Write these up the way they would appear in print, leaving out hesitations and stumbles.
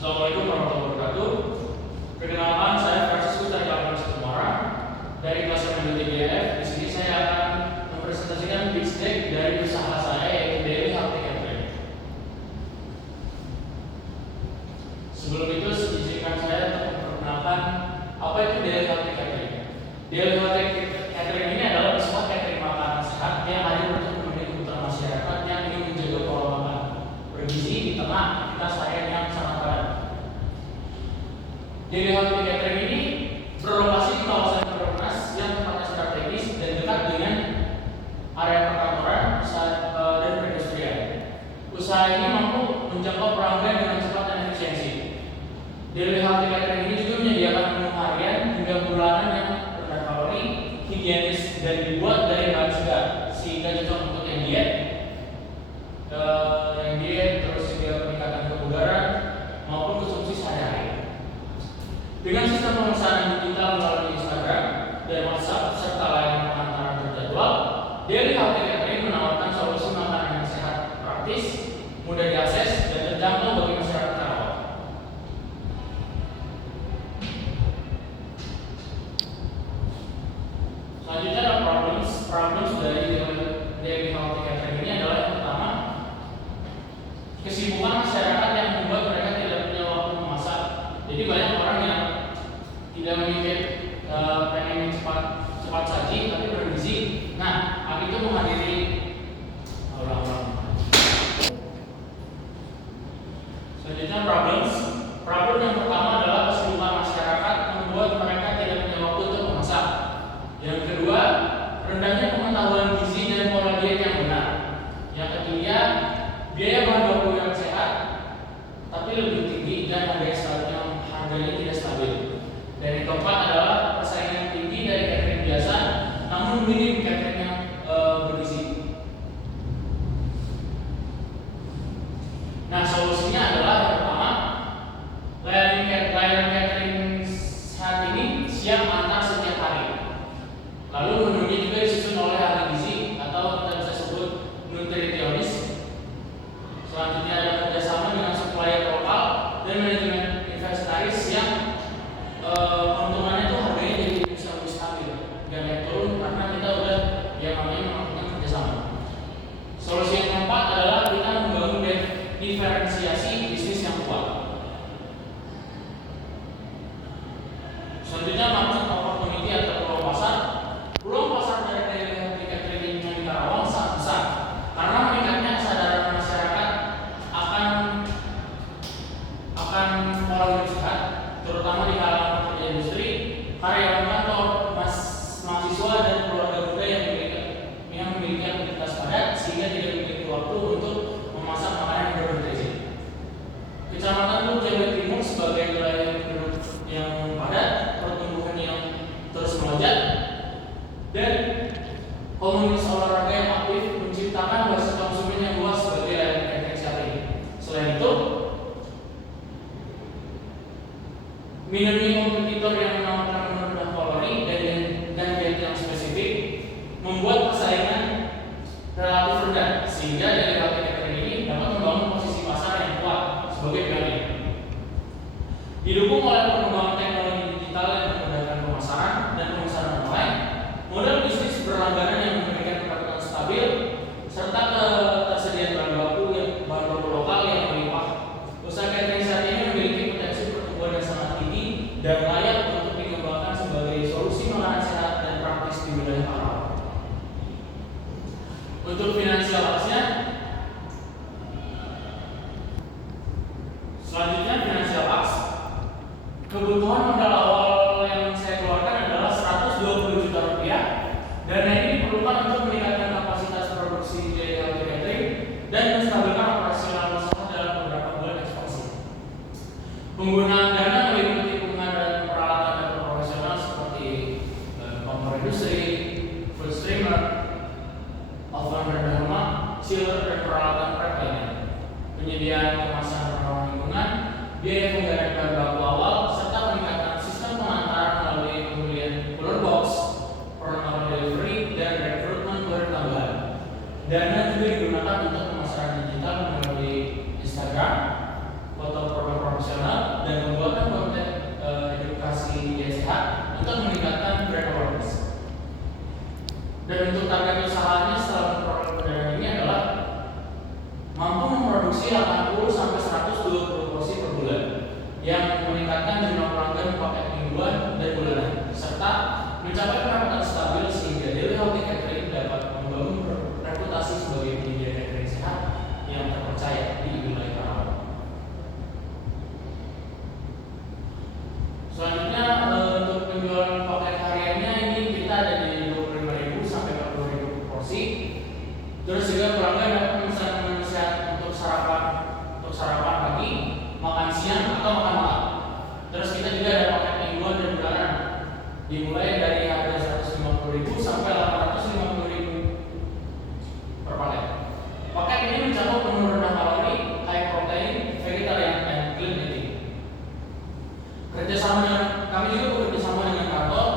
Assalamualaikum warahmatullahi wabarakatuh. Perkenalkan, saya Franciscus dari Alvin Situmorang dari kelas MDTGF. Di sini saya akan mempresentasikan pitch deck dari usaha saya yaitu Daily Healthy Catering. Sebelum itu, izinkan saya untuk memperkenalkan apa itu Daily Healthy Catering. Daily Healthy Catering ini adalah usaha catering makanan sehat yang hadir untuk memenuhi kebutuhan masyarakat yang ingin menjaga pola makan bergizi di tengah aktivitas harian yang sangat padat. Daily Healthy Catering ini berlokasi di kawasan Perumnas yang tempatnya strategis dan dekat dengan area perkantoran dan perindustrian. Usaha ini mampu menjangkau pelanggan dengan cepat dan efisiensi. Daily Healthy Catering ini juga menyediakan menu harian hingga bulanan yang rendah kalori, higienis, dan dibuat dari bahan segar sehingga cocok untuk yang diet, terus juga peningkatan kebugaran maupun konsumsi sehari-hari. Dengan sistem pemesanan digital melalui Instagram dan WhatsApp serta layanan pengantaran terjadwal, Daily Healthy Catering menawarkan solusi makanan yang sehat, praktis, mudah diakses, dan terjangkau bagi masyarakat Karawang. Selanjutnya ada problems dari Daily Healthy Catering ini adalah yang pertama, kesibukan masyarakat yang membuat mereka tidak punya waktu memasak. Jadi banyak orang yang tidak memikir pengen cepat saji tapi bergizi. Nah, hal itu menghadiri Selanjutnya problem yang pertama adalah kesibukan masyarakat membuat mereka tidak punya waktu untuk memasak. Yang kedua, rendahnya pengetahuan gizi dan pola diet yang benar. Yang ketiga, biaya bahan baku yang sehat tapi lebih tinggi dan harganya tidak stabil. Dan yang keempat adalah persaingan tinggi dari catering biasa namun minim catering yang bergizi. Nah, solusinya adalah yang pertama, layanan catering saat ini siap antar setiap hari. Lalu menunya juga disusun oleh ahli gizi atau kita bisa sebut nutritionis. Selanjutnya ada kerjasama dengan supplier lokal dan manajemen inventaris yang keuntungannya itu harganya jadi bisa lebih stabil, nggak naik turun karena kita udah yang namanya melakukan kerjasama. Solusi yang keempat adalah kita membangun diferensiasi bisnis yang kuat. Selanjutnya market opportunity atau peluang pasar. Peluang pasar dari Daily Healthy Catering ini di Karawang sangat besar karena meningkatnya kesadaran masyarakat akan pola hidup sehat, terutama di kalangan pekerja industri, karyawan kantor, mahasiswa dan keluarga muda yang memiliki aktivitas padat sehingga tidak memiliki waktu untuk memasak makanan yang bernutrisi. Kecamatan Jawa Timur sebagai wilayah penduduk yang padat, pertumbuhan yang terus melonjak, dan komunitas olahraga yang aktif menciptakan basis konsumen yang luas sebagai layanan catering saat ini. Selain itu, minimnya kompetitor yang menawarkan menu rendah kalori dan diet yang spesifik membuat persaingan relatif rendah sehingga Daily Healthy Catering ini dapat membangun posisi pasar yang kuat sebagai pionir. Didukung oleh perkembangan teknologi digital yang memudahkan pemasaran dan pemesanan online, model bisnis berlangganan yang memberikan pendapatan stabil serta ketersediaan bahan baku lokal yang melimpah. Usaha catering saat ini memiliki potensi pertumbuhan yang sangat tinggi dan layak untuk dikembangkan sebagai solusi makanan sehat dan praktis di wilayah Karawang. Untuk finansial aksnya, selanjutnya finansial aks. Kebutuhan modal awal yang saya keluarkan adalah 120 juta rupiah. Dana ini diperlukan untuk meningkatkan kapasitas produksi Daily Healthy Catering dan menstabilkan operasional usaha dalam beberapa bulan ekspansi. Penggunaan dana meliputi penggunaan peralatan dan profesional seperti kompor industri, food streamer, oven rendah lemak, chiller, dan peralatan prep lainnya. Penyediaan kemasan ramah lingkungan, biaya penggunaan bahan baku awal, serta peningkatan sistem pengantaran melalui pembelian cooler box, protokol delivery, dan rekrutmen kurir tambahan. Dana juga digunakan untuk pemasaran digital melalui Instagram, foto produk profesional, dimulai dari harga 150.000 sampai 850.000 per paket. Paket ini mencakup menu rendah kalori, high protein, vegetarian, dan clean eating. Kerjasama dengan kami juga bekerjasama dengan kantor,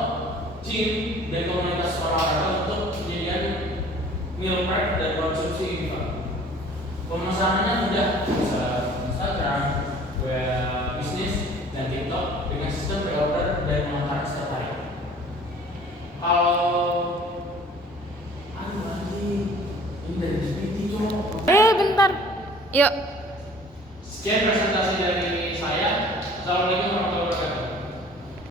gym, dan komunitas olahraga untuk penyediaan meal prep dan konsumsi infak. Pemesanannya mudah, bisa Instagram, web bisnis, dan TikTok dengan sistem pre-order dan pengantaran setiap hari. Kalau aduh lagi ini dari GPT cok. Bentar. Yuk. Sekian presentasi dari saya. Assalamualaikum